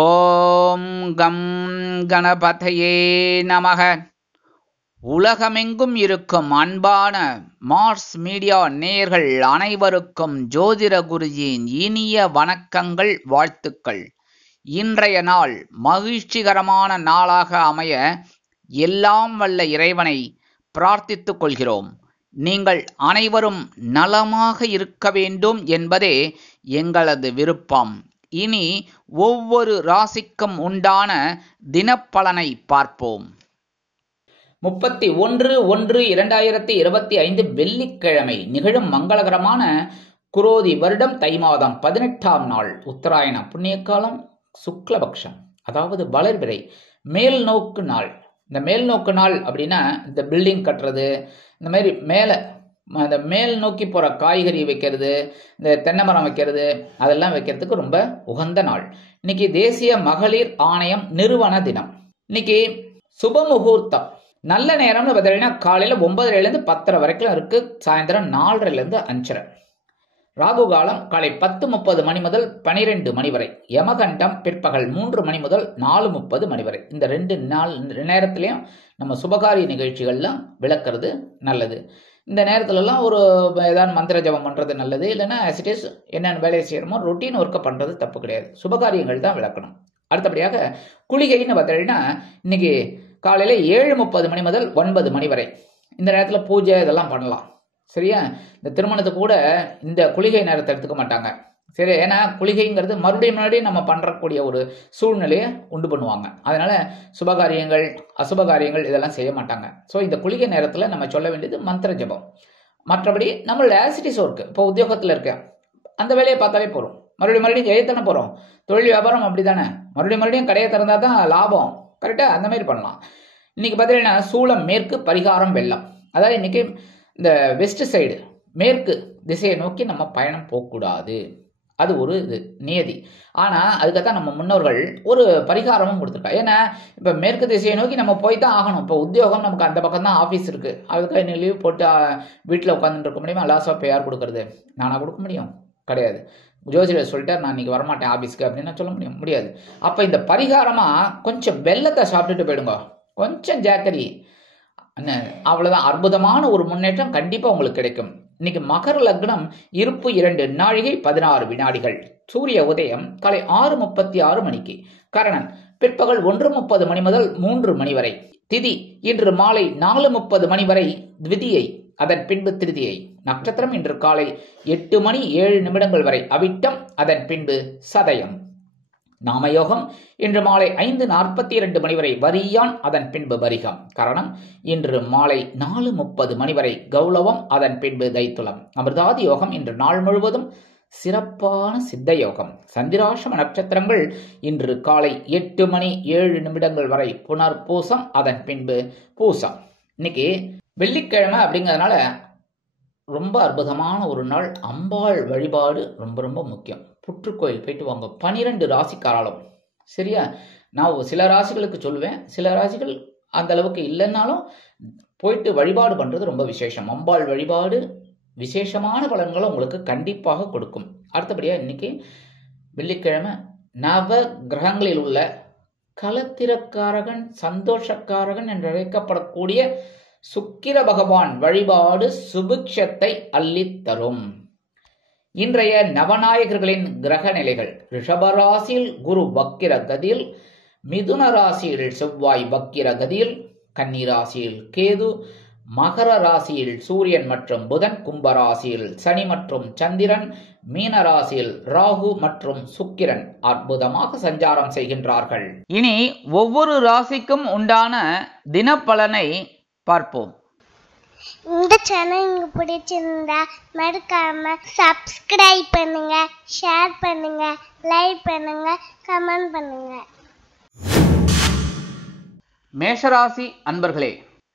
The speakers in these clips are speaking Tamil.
ஓம் கம் கணபதையே நமக. உலகமெங்கும் இருக்கும் அன்பான மார்ஸ் மீடியா நேயர்கள் அனைவருக்கும் ஜோதிட குருஜியின் இனிய வணக்கங்கள், வாழ்த்துக்கள். இன்றைய நாள் மகிழ்ச்சிகரமான நாளாக அமைய எல்லாம் வல்ல இறைவனை பிரார்த்தித்துக் கொள்கிறோம். நீங்கள் அனைவரும் நலமாக இருக்க வேண்டும் என்பதே எங்களது விருப்பம். இனி ஒவ்வொரு ராசிக்கும் உண்டான தினப்பலனை பார்ப்போம். 31/1/2025 வெள்ளிக்கிழமை நிகழும் மங்களகரமான குரோதி வருடம் தை மாதம் 18ஆம் நாள் உத்தராயண புண்ணியகாலம் சுக்லபக்ஷம், அதாவது வளர்பிறை மேல் நோக்கு நாள். இந்த மேல் நோக்கு நாள் அப்படின்னா இந்த பில்டிங் கட்டுறது, இந்த மாதிரி அந்த மேல் நோக்கி போகிற காய்கறி வைக்கிறது, இந்த தென்னை மரம் வைக்கிறது, அதெல்லாம் வைக்கிறதுக்கு ரொம்ப உகந்த நாள். இன்னைக்கு தேசிய மகளிர் ஆணையம் நிறுவன தினம். இன்னைக்கு சுப முகூர்த்தம் நல்ல நேரம்னு பார்த்தீங்கன்னா காலையில் 9:30 to 10:30 வரைக்கும் இருக்கு. சாயந்தரம் 4:30 to 5:30. ராகு காலம் காலை 10:30 மணி முதல் 12 மணி வரை. யமகண்டம் பிற்பகல் 3 மணி முதல் 4:30 மணி வரை. இந்த 2 நேரத்திலையும் நம்ம சுபகாரிய நிகழ்ச்சிகள்லாம் விளக்குறது நல்லது. இந்த நேரத்துலலாம் ஒரு ஏதாவது மந்திர ஜபம் பண்ணுறது நல்லது. இல்லைன்னா ஆசிட்டிஸ் என்னென்ன வேலையை செய்யணுமோ ரொட்டீன் ஒர்க்கை பண்ணுறது தப்பு கிடையாது. சுபகாரியங்கள் தான் விளக்கணும். அடுத்தபடியாக குளிகைன்னு பார்த்தீங்கன்னா இன்னைக்கு காலையில் 7:30 மணி முதல் 9 மணி வரை. இந்த நேரத்தில் பூஜை இதெல்லாம் பண்ணலாம். சரியா? இந்த திருமணத்துக்கு கூட இந்த குளிகை நேரத்தை எடுத்துக்க மாட்டாங்க. சரி, ஏன்னா குளிகைங்கிறது மறுபடியும் நம்ம பண்ணுறக்கூடிய ஒரு சூழ்நிலையை உண்டு பண்ணுவாங்க. அதனால சுபகாரியங்கள் அசுபகாரியங்கள் இதெல்லாம் செய்ய மாட்டாங்க. ஸோ இந்த குளிகை நேரத்தில் நம்ம சொல்ல வேண்டியது மந்திர ஜபம். மற்றபடி நம்மளோட ஆசிட்டிஸ் ஒர்க்கு, இப்போ உத்தியோகத்தில் இருக்கேன், அந்த வேலையை பார்த்தாலே போகிறோம். மறுபடியும் ஜெயத்தானே போகிறோம். தொழில் வியாபாரம் அப்படி தானே, மறுபடியும் கடையை திறந்தா தான் லாபம். கரெக்டாக அந்த மாதிரி பண்ணலாம். இன்னைக்கு பார்த்தீங்கன்னா சூளம் மேற்கு, பரிகாரம் வெள்ளம். அதாவது இன்னைக்கு இந்த வெஸ்ட் சைடு மேற்கு திசையை நோக்கி நம்ம பயணம் போகக்கூடாது. அது ஒரு நியதி. ஆனால் அதுக்காக நம்ம முன்னோர்கள் ஒரு பரிகாரமும் கொடுத்துருக்கா. ஏன்னா இப்போ மேற்கு திசையை நோக்கி நம்ம போய் தான் ஆகணும். இப்போ உத்தியோகம் நமக்கு அந்த பக்கம் தான் ஆஃபீஸ் இருக்குது. அதுக்காக இன்னும் லீவ் போட்டு வீட்டில் உட்காந்துட்டு இருக்க முடியுமா? லாஸ் ஆஃப் யார் கொடுக்கறது? நானாக கொடுக்க முடியும்? கிடையாது. ஜோசியர் சொல்லிட்டு நான் இன்னைக்கு வரமாட்டேன் ஆஃபீஸ்க்கு அப்படின்னு சொல்ல முடியாது. அப்போ இந்த பரிகாரமாக கொஞ்சம் வெள்ளத்தை சாப்பிட்டுட்டு போயிடுங்க, கொஞ்சம் ஜாக்கரி, அவ்வளோதான். அற்புதமான ஒரு முன்னேற்றம் கண்டிப்பாக உங்களுக்கு கிடைக்கும். இன்னைக்கு மகர லக்னம் இருப்பு 2 நாழிகை 16 வினாடிகள். சூரிய உதயம் காலை 6:36 மணிக்கு. கரணன் பிற்பகல் 1:30 மணி முதல் 3 மணி வரை. திதி இன்று மாலை 4:30 மணி வரை த்விதியை, அதன் பின்பு திருதியை. நட்சத்திரம் இன்று காலை 8:07 வரை அவிட்டம், அதன் பின்பு சதயம். நாமயோகம் இன்று மாலை 5:42 மணி வரை வரியான், அதன் பின்பு வரிகம். கரணம் இன்று மாலை 4:30 மணி வரை கௌளவம், அதன் பின்பு தைத்துளம். அமிர்தாதி யோகம் இன்று நாள் முழுவதும் சிறப்பான சித்த யோகம். சந்திராஷ்டம நட்சத்திரங்கள் இன்று காலை 8:07 வரை புனர்பூசம், அதன் பின்பு பூசம். இன்னைக்கு வெள்ளிக்கிழமை அப்படிங்கிறதுனால ரொம்ப அற்புதமான ஒரு நாள். அம்பாள் வழிபாடு ரொம்ப ரொம்ப முக்கியம். புற்றுக்கோயில் போயிட்டு வாங்க. 12 ராசிக்காராலும். சரியா? நான் சில ராசிகளுக்கு சொல்லுவேன், சில ராசிகள் அந்த அளவுக்கு இல்லைன்னாலும் போயிட்டு வழிபாடு பண்ணுறது ரொம்ப விசேஷம். அம்பாள் வழிபாடு விசேஷமான பலன்களை உங்களுக்கு கண்டிப்பாக கொடுக்கும். அடுத்தபடியாக இன்னைக்கு வெள்ளிக்கிழமை நவ கிரகங்களில் உள்ள கலத்திரக்காரகன், சந்தோஷக்காரகன் என்று அழைக்கப்படக்கூடிய சுக்கிர பகவான் வழிபாடு சுபிக்ஷத்தை அள்ளித்தரும். இன்றைய நவநாயகர்களின் கிரக நிலைகள்: ரிஷபராசியில் குரு வக்கிர கதியில், மிதுன ராசியில் செவ்வாய் வக்கிர கதியில், கன்னி ராசியில் கேது, மகர ராசியில் சூரியன் மற்றும் புதன், கும்பராசியில் சனி மற்றும் சந்திரன், மீன ராசியில் ராகு மற்றும் சுக்கிரன் அற்புதமாக சஞ்சாரம் செய்கின்றார்கள். இனி ஒவ்வொரு ராசிக்கும் உண்டான தினப்பலனை பார்ப்போம். இந்த சேனல் உங்களுக்கு பிடிச்சிருந்தா மறக்காம சப்ஸ்கிரைப் பண்ணுங்க, ஷேர் பண்ணுங்க, லைக் பண்ணுங்க, கமெண்ட் பண்ணுங்க. மேஷராசி அன்பர்களே,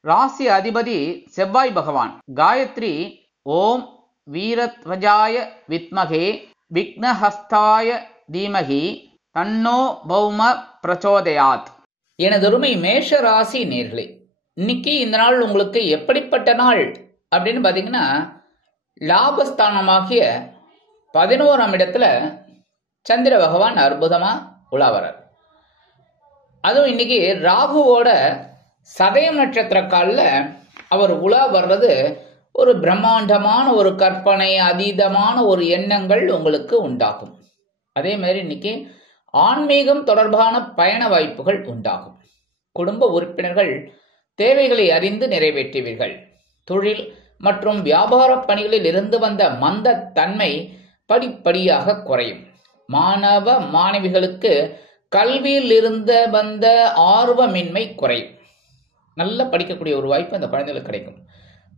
ராசி அதிபதி செவ்வாய் பகவான். காயத்ரி ஓம் வீரத்வஜாய வித்மகே விக்னஹஸ்தாய தீமகி தன்னோ பௌம பிரச்சோதயாத். எனதொருமை மேஷ ராசி நேர்களே, இன்னைக்கு இந்த நாள் உங்களுக்கு எப்படிப்பட்ட நாள் அப்படின்னு பார்த்தீங்கன்னா, லாபஸ்தானமாகிய 11ஆம் இடத்துல சந்திர பகவான் அற்புதமாக உலாவரார். அதுவும் இன்னைக்கு ராகுவோட சதயம் நட்சத்திர காலில் அவர் உலா வர்றது ஒரு பிரம்மாண்டமான ஒரு கற்பனை, அதீதமான ஒரு எண்ணங்கள் உங்களுக்கு உண்டாகும். அதே மாதிரி இன்னைக்கு ஆன்மீகம் தொடர்பான பயண வாய்ப்புகள் உண்டாகும். குடும்ப உறுப்பினர்கள் தேவைகளை அறிந்து நிறைவேற்றுவீர்கள். தொழில் மற்றும் வியாபார பணிகளில் இருந்து வந்த மந்த தன்மை படிப்படியாக குறையும். மாணவ மாணவிகளுக்கு கல்வியில் இருந்து வந்த ஆர்வமின்மை குறையும். நல்லா படிக்கக்கூடிய ஒரு வாய்ப்பு அந்த குழந்தைகளுக்கு கிடைக்கும்.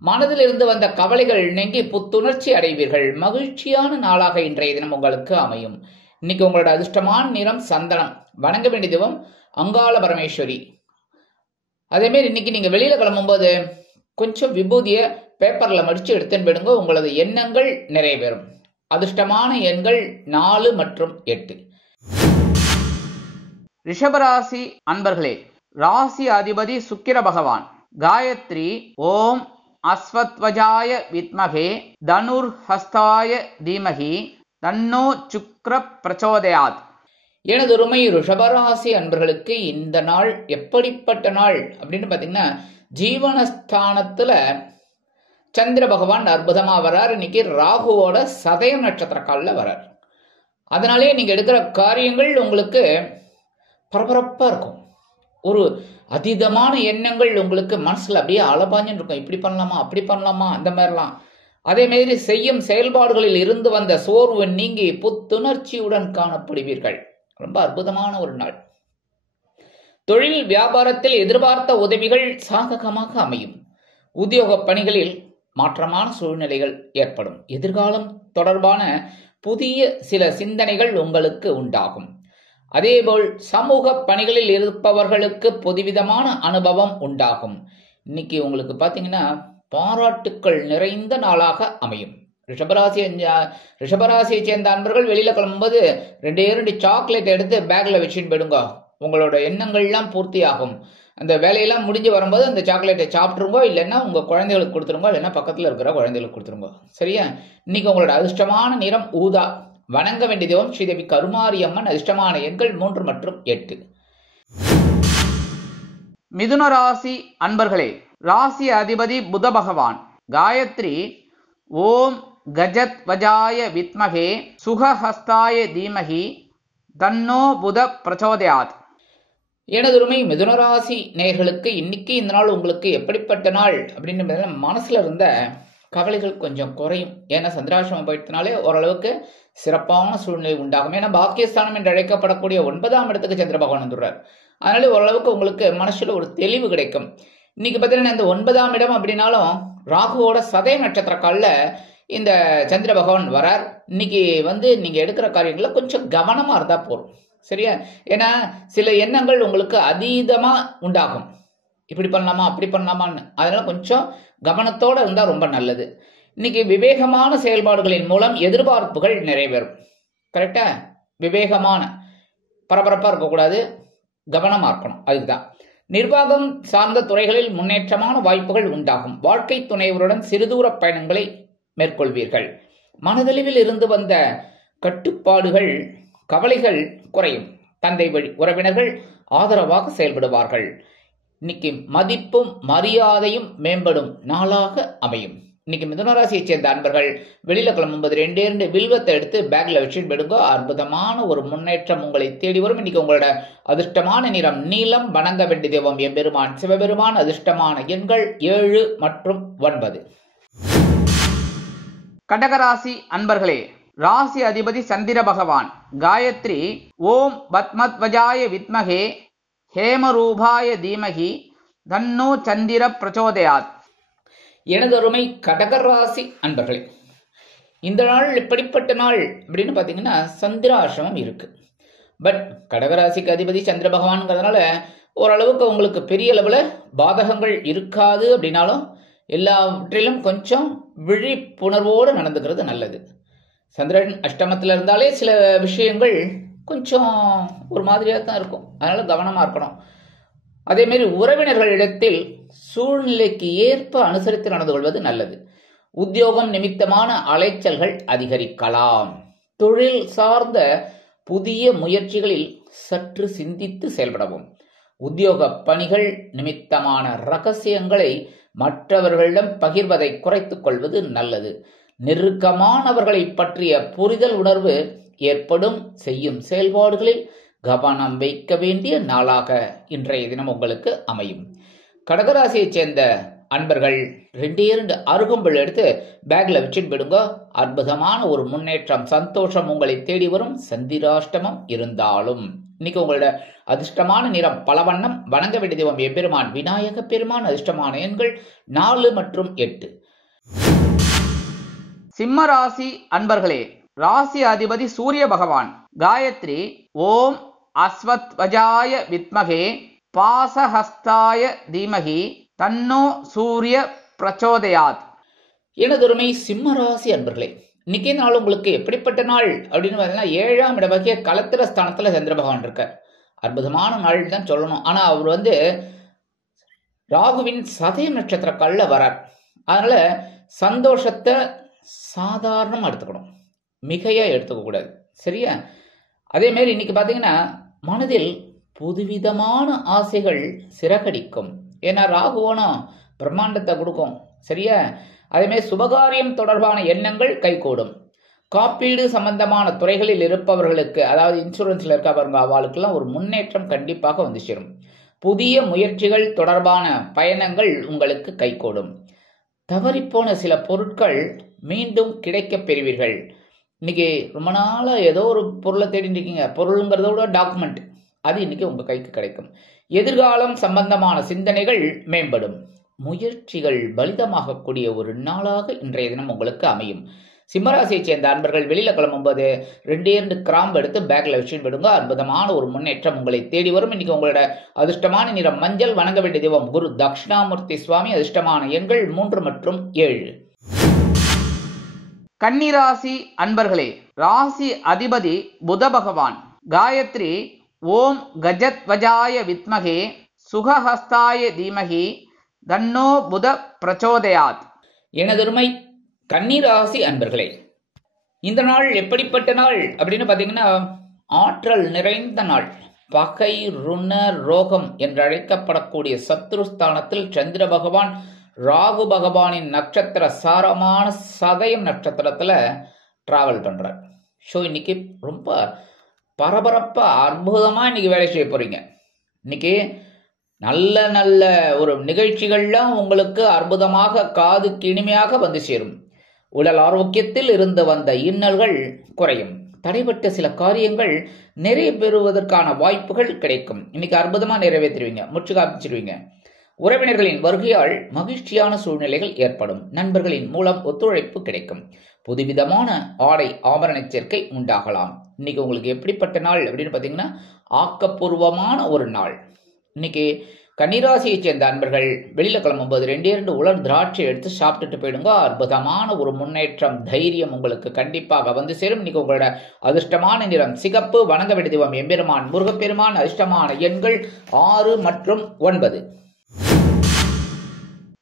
மனதில் இருந்து வந்த கவலைகள் நீங்கி புத்துணர்ச்சி அடைவீர்கள். மகிழ்ச்சியான நாளாக இன்றைய தினம் உங்களுக்கு அமையும். இன்னைக்கு உங்களோட அதிர்ஷ்டமான நிறம் சந்தனம். வணங்க வேண்டிய தெய்வம் அங்காள பரமேஸ்வரி. அதேமாரி இன்னைக்கு நீங்க வெளியில கிளம்பும்போது கொஞ்சம் விபூதியை பேப்பர்ல மடிச்சு எடுத்துன்னு போயிடுங்க. உங்களது எண்ணங்கள் நிறைவேறும். அதிர்ஷ்டமான எண்கள் 4 மற்றும் 8. ரிஷபராசி அன்பர்களே, ராசி அதிபதி சுக்கிர பகவான். காயத்ரி ஓம் அஸ்வத்வஜாய வித்மகே தனுர் ஹஸ்தாய தீமகி தன்னோ சுக்ர பிரச்சோதயாத். எனதுருமை ரிஷபராசி அன்பர்களுக்கு இந்த நாள் எப்படிப்பட்ட நாள் அப்படின்னு பார்த்தீங்கன்னா, ஜீவனஸ்தானத்துல சந்திர பகவான் அற்புதமா வரார். இன்னைக்கு ராகுவோட சதயம் நட்சத்திர காலில் வரார். அதனாலே நீங்க எடுக்கிற காரியங்கள் உங்களுக்கு பரபரப்பா இருக்கும். ஒரு அதீதமான எண்ணங்கள் உங்களுக்கு மனசுல அப்படியே அலபாஞ்சுன்னு இருக்கும். இப்படி பண்ணலாமா, அப்படி பண்ணலாமா, அந்த மாதிரிலாம். அதே மாதிரி செய்யும் செயல்பாடுகளில் இருந்து வந்த சோர்வு நீங்கி புத்துணர்ச்சியுடன் காணப்படுவீர்கள். ரொம்ப அற்புதமான ஒரு நாள். தொழில் வியாபாரத்தில் எதிர்பார்த்த உதவிகள் சாதகமாக அமையும். உத்தியோக பணிகளில் மாற்றமான சூழ்நிலைகள் ஏற்படும். எதிர்காலம் தொடர்பான புதிய சில சிந்தனைகள் உங்களுக்கு உண்டாகும். அதேபோல் சமூக பணிகளில் இருப்பவர்களுக்கு புதுவிதமான அனுபவம் உண்டாகும். இன்னைக்கு உங்களுக்கு பார்த்தீங்கன்னா பாராட்டுக்கள் நிறைந்த நாளாக அமையும். ரிஷபராசியை சேர்ந்த அன்பர்கள் வெளியில கிளம்பும்போது 2 சாக்லேட் எடுத்து பேக்ல வச்சுட்டு போயிடுங்க. உங்களோட எண்ணங்கள்லாம் பூர்த்தி ஆகும். அந்த வேலையெல்லாம் முடிஞ்சு வரும்போது அந்த சாக்லேட்டை சாப்பிட்ருங்கோ, இல்லைன்னா உங்க குழந்தைகளுக்கு கொடுத்துருங்கோ, இல்லைன்னா பக்கத்தில் இருக்கிற குழந்தைகளுக்கு கொடுத்துருங்கோ. சரியா? இன்னைக்கு உங்களோட அதிர்ஷ்டமான நிறம் ஊதா. வணங்க வேண்டிய தெய்வம் ஸ்ரீதேவி கருமாரி அம்மன். அதிர்ஷ்டமான எண்கள் 3 மற்றும் 8. மிதுன ராசி அன்பர்களே, ராசி அதிபதி புத பகவான். காயத்ரி ஓம் கஜத் வஜாய வித்மகே சுகஹஸ்தாய தீமகி தன்னோ புத பிரச்சோதயாத். எனதுருமை மிதுனராசி நேயர்களுக்கு இன்னைக்கு இந்த நாள் உங்களுக்கு எப்படிப்பட்ட நாள் அப்படின்னு மனசுல இருந்த கவலைகள் கொஞ்சம் குறையும். ஏன்னா சந்திராசிரமம் போயிட்டனாலே ஓரளவுக்கு சிறப்பான சூழ்நிலை உண்டாகும். ஏன்னா பாக்கியஸ்தானம் என்று அழைக்கப்படக்கூடிய 9ஆம் இடத்துக்கு சந்திர பகவான் வந்துடுறார். அதனால ஓரளவுக்கு உங்களுக்கு மனசுல ஒரு தெளிவு கிடைக்கும். இன்னைக்கு பார்த்தீங்கன்னா இந்த 9ஆம் இடம் அப்படின்னாலும் ராகுவோட சதய நட்சத்திர காலில் இந்த சந்திர பகவான் வரார். இன்னைக்கு நீங்க எடுக்கிற காரியங்களில் கொஞ்சம் கவனமா இருந்தா போதும். சரியா? ஏன்னா சில எண்ணங்கள் உங்களுக்கு அதீதமா உண்டாகும். இப்படி பண்ணலாமா, அப்படி பண்ணலாமான்னு. அதனால கொஞ்சம் கவனத்தோட இருந்தா ரொம்ப நல்லது. இன்னைக்கு விவேகமான செயல்பாடுகளின் மூலம் எதிர்பார்ப்புகள் நிறைவேறும். கரெக்டா? விவேகமான, பரபரப்பா இருக்கக்கூடாது, கவனமா இருக்கணும். அதுதான். நிர்வாகம் சார்ந்த துறைகளில் முன்னேற்றமான வாய்ப்புகள் உண்டாகும். வாழ்க்கை துணைவருடன் சிறுதூர பயணங்களை மேற்கொள்வீர்கள். மனதளவில் இருந்து வந்த கட்டுப்பாடுகள், கவலைகள் குறையும். தந்தை வழி உறவினர்கள் ஆதரவாக செயல்படுவார்கள். இன்னைக்கு மதிப்பும் மரியாதையும் மேம்படும் நாளாக அமையும். இன்னைக்கு மிதுனராசியை சேர்ந்த அன்பர்கள் வெளியில கிளம்பும்போது 2 வில்வத்தை எடுத்து பேக்ல வச்சுட்டு போயிடுங்க. அற்புதமான ஒரு முன்னேற்றம் உங்களை தேடி வரும். இன்னைக்கு உங்களோட அதிர்ஷ்டமான நிறம் நீலம். வணங்க வேண்டிய தெய்வம் எம்பெருமான் சிவபெருமான். அதிர்ஷ்டமான எண்கள் 7 மற்றும் 9. கடகராசி அன்பர்களே, ராசி அதிபதி சந்திர பகவான். காயத்ரி ஓம் பத்மத்வஜாய வித்மகே ஹேமரூபாய தீமகி தன்னோ சந்திர பிரச்சோதயாத். எனதொருமை கடகராசி அன்பர்களே, இந்த நாள் எப்படிப்பட்ட நாள் அப்படின்னு பார்த்தீங்கன்னா சந்திராசிரமம் இருக்கு. பட் கடகராசிக்கு அதிபதி சந்திர பகவான்ங்கிறதுனால ஓரளவுக்கு உங்களுக்கு பெரிய அளவில் பாதகங்கள் இருக்காது. அப்படின்னாலும் எல்லாவற்றிலும் கொஞ்சம் விழிப்புணர்வோடு நடந்துக்கிறது நல்லது. சந்திரன் அஷ்டமத்தில் இருந்தாலே சில விஷயங்கள் கொஞ்சம் ஒரு மாதிரியாக தான் இருக்கும். அதனால கவனமாக இருக்கணும். அதேமாரி உறவினர்களிடத்தில் சூழ்நிலைக்கு ஏற்ப அனுசரித்து நடந்து கொள்வது நல்லது. உத்தியோகம் நிமித்தமான அலைச்சல்கள் அதிகரிக்கலாம். தொழில் சார்ந்த புதிய முயற்சிகளில் சற்று சிந்தித்து செயல்படவும். உத்தியோக பணிகள் நிமித்தமான ரகசியங்களை மற்றவர்களிடம் பகிர்வதை குறைத்துக் கொள்வது நல்லது. நெருக்கமானவர்களை பற்றிய புரிதல் உணர்வு ஏற்படும். செய்யும் செயல்பாடுகளில் கவனம் வைக்க வேண்டிய நாளாக இன்றைய தினம் உங்களுக்கு அமையும். கடகராசியைச் சேர்ந்த அன்பர்கள் 2 அருகம்புல் எடுத்து பேக்ல வச்சுட்டு போயிடுங்க. அற்புதமான ஒரு முன்னேற்றம், சந்தோஷம் உங்களை தேடி வரும். சந்திராஷ்டமம் இருந்தாலும் இன்னைக்கு உங்களோட அதிர்ஷ்டமான நிறம் பலவண்ணம். வணங்க வேண்டிய தெய்வம் எம்பெருமான் விநாயக பெருமான். அதிர்ஷ்டமான எண்கள் 4 மற்றும் 8. சிம்ம ராசி அன்பர்களே, ராசி அதிபதி சூரிய பகவான். காயத்ரி ஓம் அஸ்வத்வஜாய வித்மகே பாசஹஸ்தாய தீமகி தன்னோ சூரிய பிரச்சோதயாத். எனதொருமை சிம்ம ராசி அன்பர்களே, இன்னைக்கு நாள் உங்களுக்கு எப்படிப்பட்ட நாள் அப்படின்னு பார்த்தீங்கன்னா 7ஆம் இடமாகிய கலத்திர ஸ்தானத்துல சந்திர பகவான் இருக்கார். அற்புதமான நாள் தான் சொல்லணும். ஆனா அவர் ராகுவின் சதய நட்சத்திர கல்ல வரார். அதனால சந்தோஷத்தை சாதாரணமா எடுத்துக்கணும், மிகையா எடுத்துக்க கூடாது. சரியா? அதே மாதிரி இன்னைக்கு பாத்தீங்கன்னா மனதில் புதுவிதமான ஆசைகள் சிறகடிக்கும். ஏன்னா ராகுவோனும் பிரம்மாண்டத்தை கொடுக்கும். சரியா? அதே மாதிரி சுபகாரியம் தொடர்பான எண்ணங்கள் கைகூடும். காப்பீடு சம்பந்தமான துறைகளில் இருப்பவர்களுக்கு, அதாவது இன்சூரன்ஸ்ல இருக்க பாருங்க, அவளுக்கெல்லாம் ஒரு முன்னேற்றம் கண்டிப்பாக வந்து சேரும். புதிய முயற்சிகள் தொடர்பான பயணங்கள் உங்களுக்கு கைகூடும். தவறிப்போன சில பொருட்கள் மீண்டும் கிடைக்க பெறுவீர்கள். இன்னைக்கு ரொம்ப நாளா ஏதோ ஒரு பொருளை தேடிட்டு இருக்கீங்க. பொருளுங்கிறத விட டாக்குமெண்ட், அது இன்னைக்கு உங்க கைக்கு கிடைக்கும். எதிர்காலம் சம்பந்தமான சிந்தனைகள் மேம்படும். முயற்சிகள் பலிதமாகக்கூடிய ஒரு நாளாக இன்றைய தினம் உங்களுக்கு அமையும். சிம்மராசியை சேர்ந்த அன்பர்கள் வெளியில கிளம்பும்போது 2 கிராம்பு எடுத்து பேக்ல வச்சுட்டு விடுங்க. அற்புதமான ஒரு முன்னேற்றம் உங்களை தேடி வரும். இன்னைக்கு உங்களோட அதிர்ஷ்டமான நிறம் மஞ்சள். வணங்க வேண்டிய தெய்வம் குரு தட்சிணாமூர்த்தி சுவாமி. அதிர்ஷ்டமான எண்கள் 3 மற்றும் 7. கன்னிராசி அன்பர்களே, ராசி அதிபதி புத பகவான். காயத்ரி ஓம் கஜத்வஜாய வித்மகே சுகஹஸ்தாய தீமகி தன்னோ புத பிரச்சோதயாத். எனதொருமை கன்னிராசி அன்பர்களே, இந்த நாள் எப்படிப்பட்ட நாள் அப்படின்னு பார்த்தீங்கன்னா ஆற்றல் நிறைந்த நாள். பகை ருண ரோகம் என்று அழைக்கப்படக்கூடிய சத்ருஸ்தானத்தில் சந்திர பகவான் ராகு பகவானின் நட்சத்திர சாரமான சதயம் நட்சத்திரத்துல டிராவல் பண்றார். ஸோ இன்னைக்கு ரொம்ப பரபரப்பா அற்புதமா இன்னைக்கு வேலை செய்ய போறீங்க. இன்னைக்கு நல்ல நல்ல ஒரு நிகழ்ச்சிகள்லாம் உங்களுக்கு அற்புதமாக காதுக்கு இனிமையாக வந்து சேரும். உடல் ஆரோக்கியத்தில் இருந்து வந்த இன்னல்கள் குறையும். தடைபட்ட சில காரியங்கள் நிறைவேறுவதற்கான வாய்ப்புகள் கிடைக்கும். இன்னைக்கு அற்புதமா நிறைவேற்றுவீங்க, முற்று காப்பிச்சிருவீங்க. உறவினர்களின் வருகையால் மகிழ்ச்சியான சூழ்நிலைகள் ஏற்படும். நண்பர்களின் மூலம் ஒத்துழைப்பு கிடைக்கும். புதுவிதமான ஆடை ஆபரண சேர்க்கை உண்டாகலாம். இன்னைக்கு உங்களுக்கு எப்படிப்பட்ட நாள் அப்படின்னு பார்த்தீங்கன்னா ஆக்கப்பூர்வமான ஒரு நாள். இன்னைக்கு கன்னிராசியை சேர்ந்த அன்பர்கள் வெளியில கிளம்பும்போது 2 உலர் திராட்சை எடுத்து சாப்பிட்டுட்டு போயிடுங்க. அற்புதமான ஒரு முன்னேற்றம், தைரியம் உங்களுக்கு கண்டிப்பாக வந்து சேரும். இன்னைக்கு உங்களோட அதிர்ஷ்டமான நிறம் சிகப்பு. வணங்க வேண்டிய தெய்வம் எம்பெருமான் முருகப்பெருமான். அதிர்ஷ்டமான எண்கள் 6 மற்றும் 9.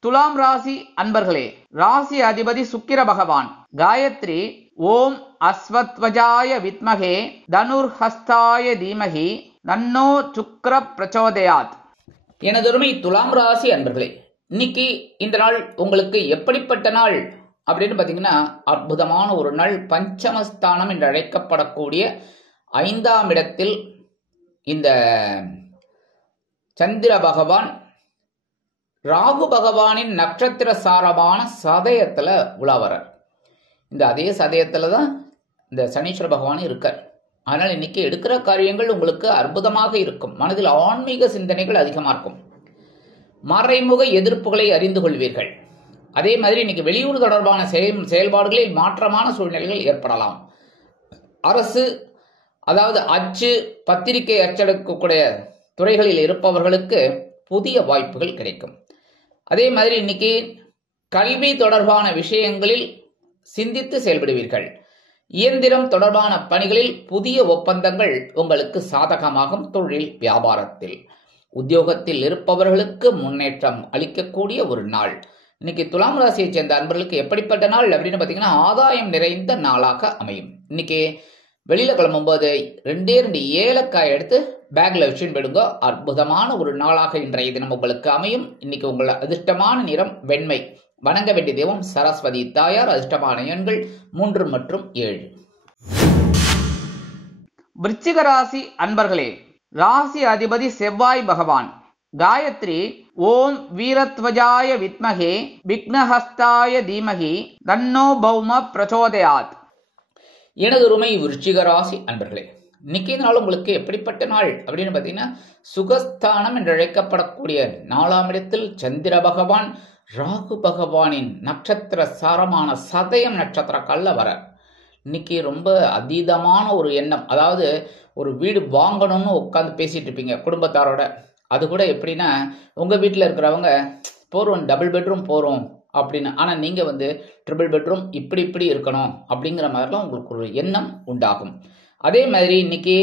துலாம் ராசி அன்பர்களே, ராசி அதிபதி சுக்கிர பகவான். காயத்ரி ஓம் அஸ்வத்வஜாய வித்மகே தனுர்ஹஸ்தாய தீமகி தன்னோ சுக்ர பிரச்சோதயாத். எனதொருமை துலாம் ராசி அன்பர்களே, இன்னைக்கு இந்த நாள் உங்களுக்கு எப்படிப்பட்ட நாள் அப்படின்னு பார்த்தீங்கன்னா அற்புதமான ஒரு நாள். பஞ்சமஸ்தானம் என்று அழைக்கப்படக்கூடிய 5ஆம் இடத்தில் இந்த சந்திர பகவான் ராகு பகவானின் நட்சத்திர சாரமான சதயத்துல உலாவரார். இந்த அதே சதயத்துல தான் இந்த சனீஸ்வர பகவான் இருக்கார். அதனால் இன்னைக்கு எடுக்கிற காரியங்கள் உங்களுக்கு அற்புதமாக இருக்கும். மனதில் ஆன்மீக சிந்தனைகள் அதிகமாக இருக்கும். மறைமுக எதிர்ப்புகளை அறிந்து கொள்வீர்கள். அதே மாதிரி இன்னைக்கு வெளியூர் தொடர்பான செயல்பாடுகளில் மாற்றமான சூழ்நிலைகள் ஏற்படலாம். அரசு, அதாவது அச்சு பத்திரிகை அச்சடிக்கக்கூடிய துறைகளில் இருப்பவர்களுக்கு புதிய வாய்ப்புகள் கிடைக்கும். அதே மாதிரி இன்னைக்கு கல்வி தொடர்பான விஷயங்களில் சிந்தித்து செயல்படுவீர்கள். இயந்திரம் தொடர்பான பணிகளில் புதிய ஒப்பந்தங்கள் உங்களுக்கு சாதகமாகும். தொழில் வியாபாரத்தில் உத்தியோகத்தில் இருப்பவர்களுக்கு முன்னேற்றம் அளிக்கக்கூடிய ஒரு நாள். இன்னைக்கு துலாம் ராசியை சேர்ந்த அன்பர்களுக்கு எப்படிப்பட்ட நாள் அப்படின்னு பார்த்தீங்கன்னா ஆதாயம் நிறைந்த நாளாக அமையும். இன்னைக்கு வெளியில கிளம்பும்போது 2 ஏலக்காய் எடுத்து பேக்ல வச்சுன்னு போயிடுங்க. அற்புதமான ஒரு நாளாக இன்றைய தினம் உங்களுக்கு அமையும். இன்னைக்கு உங்கள் அதிர்ஷ்டமான நிறம் வெண்மை. வணங்க வேண்டிய தெய்வம் சரஸ்வதி தாயார். அதிர்ஷ்டமான எண்கள் 3 மற்றும் 7. விருச்சிக ராசி அன்பர்களே, ராசி அதிபதி செவ்வாய் பகவான். காயத்ரி ஓம் வீரத்வஜாய வித்மகே விக்னஹஸ்தாய தீமகி தன்னோ பௌம பிரச்சோதயாத். எனது உரிமை விருச்சிக ராசி அன்பர்களே, இன்னைக்கு நாள் உங்களுக்கு எப்படிப்பட்ட நாள் அப்படின்னு பார்த்தீங்கன்னா, சுகஸ்தானம் என்று அழைக்கப்படக்கூடிய 4ஆம் இடத்தில் சந்திர பகவான் ராகு பகவானின் நட்சத்திர சாரமான சதயம் நட்சத்திர கல்ல வர. இன்னைக்கு ரொம்ப அதீதமான ஒரு எண்ணம், அதாவது ஒரு வீடு வாங்கணும்னு உட்காந்து பேசிட்டு இருப்பீங்க குடும்பத்தாரோட. அது கூட எப்படின்னா, உங்க வீட்டில் இருக்கிறவங்க போறோம் டபுள் பெட்ரூம் போறோம் அப்படின்னு, ஆனால் நீங்க ட்ரிபிள் பெட்ரூம் இப்படி இருக்கணும் அப்படிங்கிற மாதிரிலாம் உங்களுக்கு ஒரு எண்ணம் உண்டாகும். அதே மாதிரி இன்னைக்கு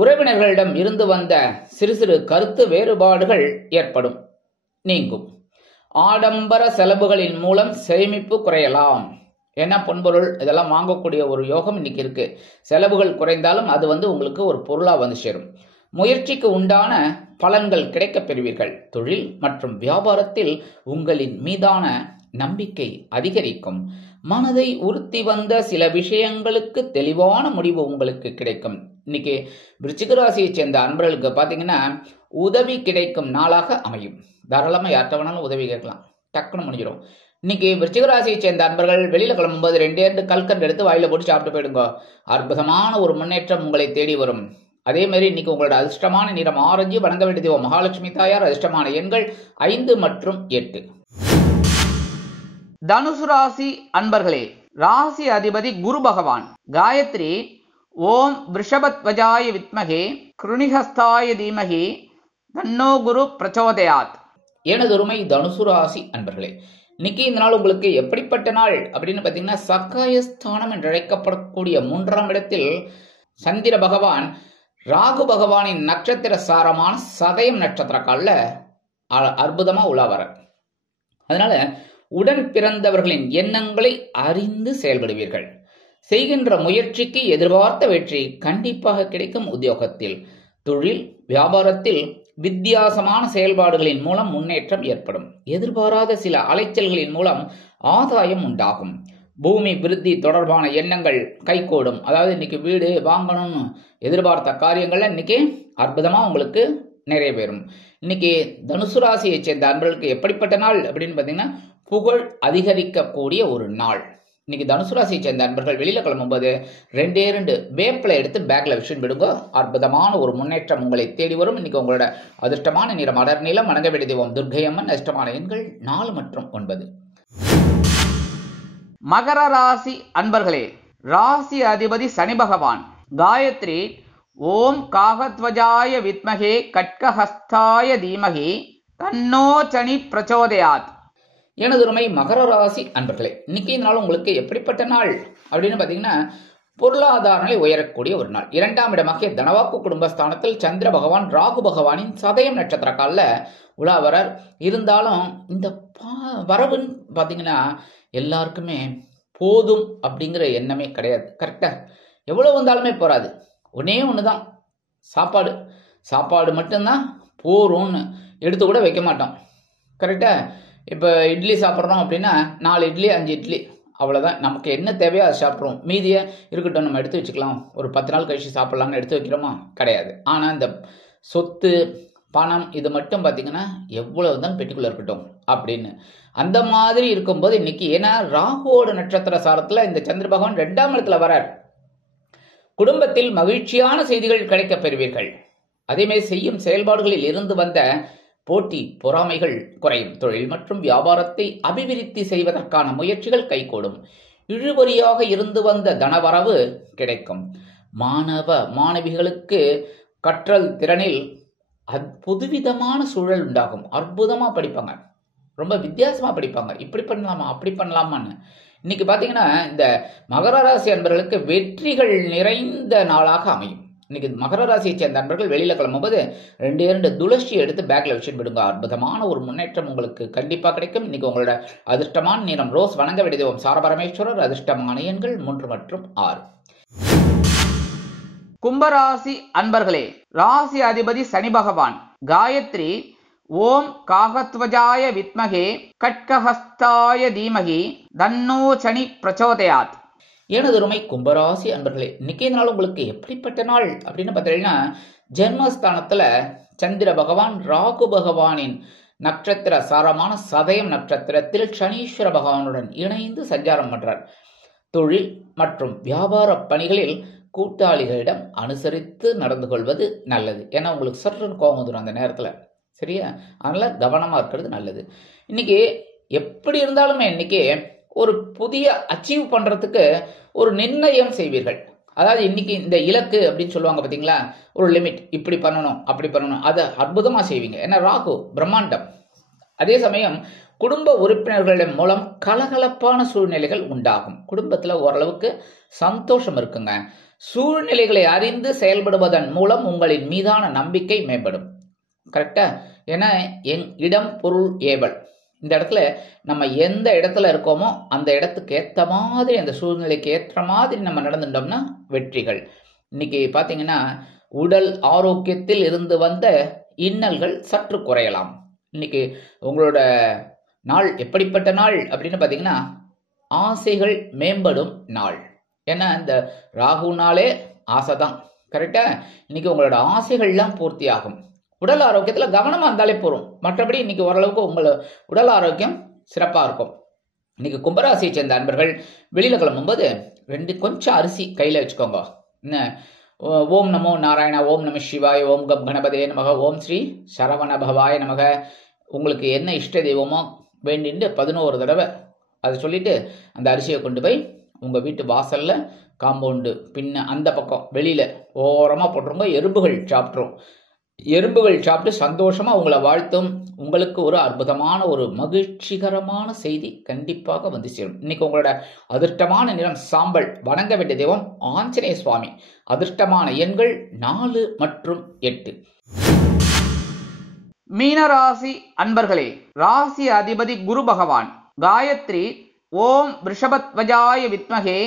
உறவினர்களிடம் இருந்து வந்த சிறு சிறு கருத்து வேறுபாடுகள் ஏற்படும், நீங்கும். ஆடம்பர செலவுகளின் மூலம் சேமிப்பு குறையலாம். ஏன்னா பொன்பொருள் இதெல்லாம் வாங்கக்கூடிய ஒரு யோகம் இன்னைக்கு இருக்கு. செலவுகள் குறைந்தாலும் அது உங்களுக்கு ஒரு பொருளா சேரும். முயற்சிக்கு உண்டான பலன்கள் கிடைக்கப் பெறுவீர்கள். தொழில் மற்றும் வியாபாரத்தில் உங்களின் மீதான நம்பிக்கை அதிகரிக்கும். மனதை உறுத்தி வந்த சில விஷயங்களுக்கு தெளிவான முடிவு உங்களுக்கு கிடைக்கும். இன்னைக்கு விருச்சிக ராசியை சேர்ந்த அன்பர்களுக்கு பார்த்தீங்கன்னா, உதவி கிடைக்கும் நாளாக அமையும். தாராளமாக யார்கிட்ட வேணாலும் உதவி கேட்கலாம், டக்குன்னு முடிஞ்சிடும். இன்னைக்கு விருச்சிக ராசியை சேர்ந்த அன்பர்கள் வெளியில கிளம்பும்போது 2 கல்கண்டு எடுத்து வாயில போட்டு சாப்பிட்டு போயிடுங்க. அற்புதமான ஒரு முன்னேற்றம் உங்களை தேடி வரும். அதே மாதிரி இன்னைக்கு உங்களோட அதிர்ஷ்டமான நிறம் ஆரஞ்சு. வணங்க வேண்டிய தெய்வம் மகாலட்சுமி தாயார். அதிர்ஷ்டமான எண்கள் 5 மற்றும் 8. தனுசு ராசி அன்பர்களே, ராசி அதிபதி குரு பகவான். காயத்ரி ஓம் விருஷபத்வஜாய வித்மகே கிருணிஹஸ்தாய தீமகி தன்னோ குரு பிரச்சோதயாத். எனது உரிமை தனுசு ராசி அன்பர்களே, இன்னைக்கு இந்த நாள் உங்களுக்கு எப்படிப்பட்ட நாள் அப்படின்னு பார்த்தீங்கன்னா, சகாயஸ்தானம் என்று அழைக்கப்படக்கூடிய 3ஆம் இடத்தில் சந்திர பகவான் ராகு பகவானின் நட்சத்திர சாரமான சதயம் நட்சத்திர காலில் அற்புதமா உலா வர. அதனால உடன் பிறந்தவர்களின் எண்ணங்களை அறிந்து செயல்படுவீர்கள். செய்கின்ற முயற்சிக்கு எதிர்பார்த்த வெற்றி கண்டிப்பாக கிடைக்கும். உத்தியோகத்தில், தொழில், வியாபாரத்தில் வித்தியாசமான செயல்பாடுகளின் மூலம் முன்னேற்றம் ஏற்படும். எதிர்பாராத சில அலைச்சல்களின் மூலம் ஆதாயம் உண்டாகும். பூமி விருத்தி தொடர்பான எண்ணங்கள் கைகூடும். அதாவது இன்னைக்கு வீடு வாங்கணும்னு எதிர்பார்த்த காரியங்கள்ல இன்னைக்கு அற்புதமா உங்களுக்கு நிறைவேறும். இன்னைக்கு தனுசு ராசியை சேர்ந்த அன்பர்களுக்கு எப்படிப்பட்ட நாள் அப்படின்னு பார்த்தீங்கன்னா, புகழ் அதிகரிக்கக்கூடிய ஒரு நாள். இன்னைக்கு தனுசு ராசியை சேர்ந்த அன்பர்கள் வெளியில கிளம்பும்போது 2 வேப்பிலை எடுத்து பேக்ல வச்சுன்னு விடுங்க. அற்புதமான ஒரு முன்னேற்றம் உங்களை தேடி வரும். இன்னைக்கு உங்களோட அதிர்ஷ்டமான நிறம் அடர் நீலம். வணங்க வேண்டிய தெய்வம் துர்க்கையம்மன். அதிர்ஷ்டமான எண்கள் 4 மற்றும் 9. மகர ராசி அன்பர்களே, ராசி அதிபதி சனி பகவான். காயத்ரி ஓம் காகத்வஜாய வித்மகே கட்கஹஸ்தாய தீமகி தன்னோ சனி பிரச்சோதயாத். எனது உரிமை மகர ராசி அன்பர்களே, இன்னைக்கு இந்த நாள் உங்களுக்கு எப்படிப்பட்ட நாள் அப்படின்னு பார்த்தீங்கன்னா, பொருளாதார நிலை உயரக்கூடிய ஒரு நாள். 2ஆம் இடமாகிய தனவாக்கு குடும்பஸ்தானத்தில் சந்திர பகவான் ராகு பகவானின் சதயம் நட்சத்திர காலில் உலாவரர். இருந்தாலும் இந்த வரவுன்னு பார்த்தீங்கன்னா, எல்லாருக்குமே போதும் அப்படிங்கிற எண்ணமே கிடையாது. கரெக்டா எவ்வளவு வந்தாலுமே போராது. ஒன்னே ஒண்ணுதான், சாப்பாடு. சாப்பாடு மட்டும்தான் போறோம்னு எடுத்து கூட வைக்க மாட்டோம். கரெக்டா இப்போ இட்லி சாப்பிட்றோம் அப்படின்னா 4 இட்லி 5 இட்லி அவ்வளோதான். நமக்கு என்ன தேவையோ அதை சாப்பிட்றோம். மீதியை இருக்கட்டும் நம்ம எடுத்து வச்சுக்கலாம், ஒரு 10 நாள் கழிச்சு சாப்பிட்லாம்னு எடுத்து வைக்கிறோமா? கிடையாது. ஆனால் இந்த சொத்து பணம் இது மட்டும் பார்த்தீங்கன்னா எவ்வளவு தான் பெட்டிக்குள்ள இருக்கட்டும் அப்படின்னு அந்த மாதிரி இருக்கும்போது இன்னைக்கு, ஏன்னா ராகுவோட நட்சத்திர சாரத்தில் இந்த சந்திர பகவான் 2ஆம் இடத்துல வரார். குடும்பத்தில் மகிழ்ச்சியான செய்திகள் கிடைக்கப் பெறுவீர்கள். அதேமாதிரி செய்யும் செயல்பாடுகளில் இருந்து வந்த போட்டி பொறாமைகள் குறையும். தொழில் மற்றும் வியாபாரத்தை அபிவிருத்தி செய்வதற்கான முயற்சிகள் கைகூடும். இழுபறியாக இருந்து வந்த தனவரவு கிடைக்கும். மாணவ மாணவிகளுக்கு கற்றல் திறனில் புதுவிதமான சூழல் உண்டாகும். அற்புதமா படிப்பாங்க, ரொம்ப வித்தியாசமா படிப்பாங்க. இப்படி பண்ணலாமா அப்படி பண்ணலாமான்னு. இன்னைக்கு பாத்தீங்கன்னா இந்த மகர ராசி அன்பர்களுக்கு வெற்றிகள் நிறைந்த நாளாக அமையும். இன்னைக்கு மகர ராசியை சேர்ந்த அன்பர்கள் வெளியில கிளம்பும்போது 2 துளசி எடுத்து பேக்ல வச்சுட்டு விடுங்க. அற்புதமான ஒரு முன்னேற்றம் உங்களுக்கு கண்டிப்பா கிடைக்கும். இன்னைக்கு உங்களோட அதிர்ஷ்டமான நிறம் ரோஸ். வணங்க வேண்டிய தெய்வம் சாரபரமேஸ்வரர். அதிர்ஷ்டமான எண்கள் 3 மற்றும் 6. கும்பராசி அன்பர்களே, ராசி அதிபதி சனி பகவான். காயத்ரி ஓம் காகத்வஜாய வித்மகே கட்கஹஸ்தாய தீமகி தன்னோ சனி பிரச்சோதயாத். எனதுருமை கும்பராசி அன்பர்களே, இன்னைக்கு நாள் உங்களுக்கு எப்படிப்பட்ட நாள் அப்படின்னு பார்த்தீங்கன்னா, ஜென்மஸ்தானத்துல சந்திர பகவான் ராகு பகவானின் நட்சத்திர சாரமான சதயம் நட்சத்திரத்தில் சனீஸ்வர பகவானுடன் இணைந்து சஞ்சாரம் பண்றார். தொழில் மற்றும் வியாபார பணிகளில் கூட்டாளிகளிடம் அனுசரித்து நடந்து கொள்வது நல்லது. ஏன்னா உங்களுக்கு சற்றுன்னு கோபம் வந்துடும் அந்த நேரத்தில், சரியா? அதனால கவனமாக இருக்கிறது நல்லது. இன்னைக்கு எப்படி இருந்தாலுமே இன்னைக்கு ஒரு புதிய அச்சீவ் பண்ணுறதுக்கு ஒரு நிர்ணயம் செய்வீர்கள். அதாவது இன்னைக்கு இந்த இலக்கு அப்படின்னு சொல்லுவாங்க பார்த்தீங்களா, ஒரு லிமிட், இப்படி பண்ணணும் அப்படி பண்ணணும், அதை அற்புதமாக செய்வீங்க. ஏன்னா ராகு பிரம்மாண்டம். அதே சமயம் குடும்ப உறுப்பினர்களின் மூலம் கலகலப்பான சூழ்நிலைகள் உண்டாகும். குடும்பத்தில் ஓரளவுக்கு சந்தோஷம் இருக்குங்க. சூழ்நிலைகளை அறிந்து செயல்படுவதன் மூலம் உங்களின் மீதான நம்பிக்கை மேம்படும். கரெக்டா? ஏன்னா இடம் பொருள் ஏவல், இந்த இடத்துல நம்ம எந்த இடத்துல இருக்கோமோ அந்த இடத்துக்கு ஏற்ற மாதிரி, அந்த சூழ்நிலைக்கு ஏற்ற மாதிரி நம்ம நடந்துட்டோம்னா வெற்றிகள். இன்னைக்கு பார்த்தீங்கன்னா உடல் ஆரோக்கியத்தில் இருந்து வந்த இன்னல்கள் சற்று குறையலாம். இன்னைக்கு உங்களோட நாள் எப்படிப்பட்ட நாள் அப்படின்னு பார்த்தீங்கன்னா, ஆசைகள் மேம்படும் நாள். ஏன்னா இந்த ராகுனாலே ஆசை தான், கரெக்டா? இன்னைக்கு உங்களோட ஆசைகள்லாம் பூர்த்தி ஆகும். உடல் ஆரோக்கியத்தில் கவனமாக இருந்தாலே போகும். மற்றபடி இன்னைக்கு ஓரளவுக்கு உங்களோட உடல் ஆரோக்கியம் சிறப்பாக இருக்கும். இன்னைக்கு கும்பராசியை சேர்ந்த அன்பர்கள் வெளியில் கிளம்பும்போது கொஞ்சம் அரிசி கையில் வச்சுக்கோங்க. என்ன, ஓம் நமோ நாராயணா, ஓம் நம சிவாய, ஓம் கம் கணபதே நமக, ஓம் ஸ்ரீ சரவண பவாய நமக. உங்களுக்கு என்ன இஷ்ட தெய்வமோ வேண்டிட்டு 11 தடவை அதை சொல்லிட்டு அந்த அரிசியை கொண்டு போய் உங்கள் வீட்டு வாசலில் காம்பவுண்டு பின்ன அந்த பக்கம் வெளியில் ஓரமாக போட்டுருங்க. எறும்புகள் சாப்பிட்ரும். எறும்புகள் சாப்பிட்டு சந்தோஷமாக உங்களை வாழ்த்தும். உங்களுக்கு ஒரு அற்புதமான ஒரு மகிழ்ச்சிகரமான செய்தி கண்டிப்பாக வந்து சேரும். இன்னைக்கு உங்களோட அதிர்ஷ்டமான நிறம் சாம்பல். வணங்க வேண்டிய தெய்வம் ஆஞ்சநேய சுவாமி. அதிர்ஷ்டமான எண்கள் 4 மற்றும் 8. மீனராசி அன்பர்களே, ராசி அதிபதி குரு பகவான். காயத்ரி ஓம் ரிஷபத்வஜாய வித்மகே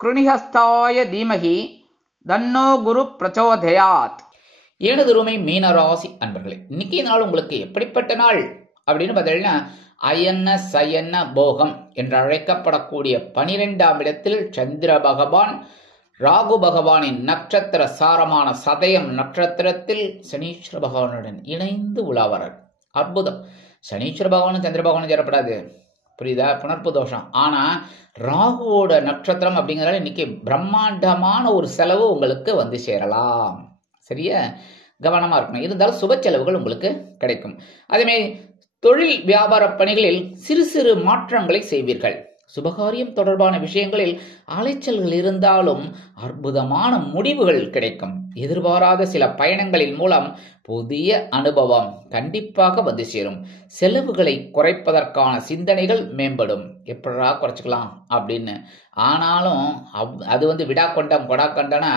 கிருணிஹஸ்தாய தீமகி தன்னோ குரு பிரச்சோதயாத். எனதுருமை மீனராசி அன்பர்களே, இன்னைக்கு நாள் உங்களுக்கு எப்படிப்பட்ட நாள் அப்படின்னு பார்த்தீங்கன்னா, அயன சயன போகம் என்று அழைக்கப்படக்கூடிய 12ஆம் இடத்தில் சந்திர பகவான் ராகு பகவானின் நட்சத்திர சாரமான சதயம் நட்சத்திரத்தில் சனீஸ்வர பகவானுடன் இணைந்து உலாவரார். அற்புதம். சனீஸ்வர பகவானும் சந்திர பகவானும் சேரப்படாது, புரியுதா? புணர்ப்பு தோஷம். ஆனா ராகுவோட நட்சத்திரம் அப்படிங்கிறதால இன்னைக்கு பிரம்மாண்டமான ஒரு செலவு உங்களுக்கு வந்து சேரலாம். சரியா? கவனமா இருக்கணும். இருந்தாலும் சுப செலவுகள் உங்களுக்கு கிடைக்கும். அதேமாதிரி தொழில் வியாபார பணிகளில் சிறு சிறு மாற்றங்களை செய்வீர்கள். சுபகாரியம் தொடர்பான விஷயங்களில் அலைச்சல்கள் இருந்தாலும் அற்புதமான முடிவுகள் கிடைக்கும். எதிர்பாராத சில பயணங்களின் மூலம் புதிய அனுபவம் கண்டிப்பாக வந்து சேரும். செலவுகளை குறைப்பதற்கான சிந்தனைகள் மேம்படும். எப்படா குறைச்சிக்கலாம் அப்படின்னு. ஆனாலும் அது வந்து விடா கொண்டானா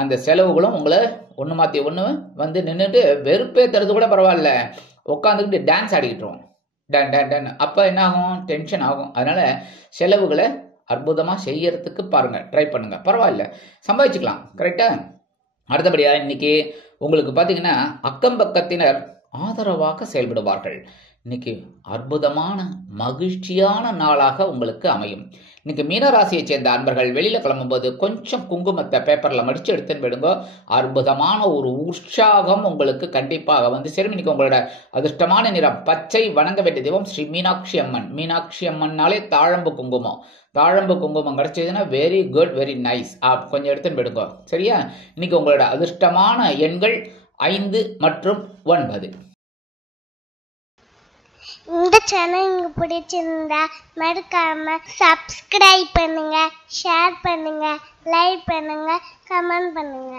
அந்த செலவுகளும் உங்களை ஒன்று மாற்றி ஒன்று வந்து நின்றுட்டு வெறுப்பே தருது கூட பரவாயில்ல, உட்காந்துக்கிட்டு டான்ஸ் ஆடிக்கிட்டுருவோம். டன் டன் டன். அப்போ என்ன ஆகும்? டென்ஷன் ஆகும். அதனால செலவுகளை அற்புதமாக செய்யறதுக்கு பாருங்க, ட்ரை பண்ணுங்க, பரவாயில்ல, சம்பாதிச்சுக்கலாம். கரெக்டா? அடுத்தபடியாக இன்னைக்கு உங்களுக்கு பார்த்தீங்கன்னா அக்கம் பக்கத்தினர் ஆதரவாக செயல்படுவார்கள். இன்னைக்கு அற்புதமான மகிழ்ச்சியான நாளாக உங்களுக்கு அமையும். இன்னைக்கு மீனராசியை சேர்ந்த அன்பர்கள் வெளியில கிளம்பும்போது கொஞ்சம் குங்குமத்தை பேப்பர்ல மடிச்சு எடுத்துன்னு விடுங்க. அற்புதமான ஒரு உற்சாகம் உங்களுக்கு கண்டிப்பாக வந்து சேரும். இன்னைக்கு உங்களோட அதிர்ஷ்டமான நிறம் பச்சை. வணங்க வேண்டிய தெய்வம் ஸ்ரீ மீனாட்சி அம்மன். மீனாட்சி அம்மன்னாலே தாழம்பு குங்குமம். தாழம்பு குங்குமம் கிடைச்சதுன்னா வெரி குட், வெரி நைஸ். கொஞ்சம் எடுத்துன்னு விடுங்க. சரியா? இன்னைக்கு உங்களோட அதிர்ஷ்டமான எண்கள் 5 மற்றும் 9. இந்த சேனல் உங்களுக்கு பிடிச்சிருந்தா மறக்காம சப்ஸ்கிரைப் பண்ணுங்க, ஷேர் பண்ணுங்க, லைக் பண்ணுங்க, கமெண்ட் பண்ணுங்க.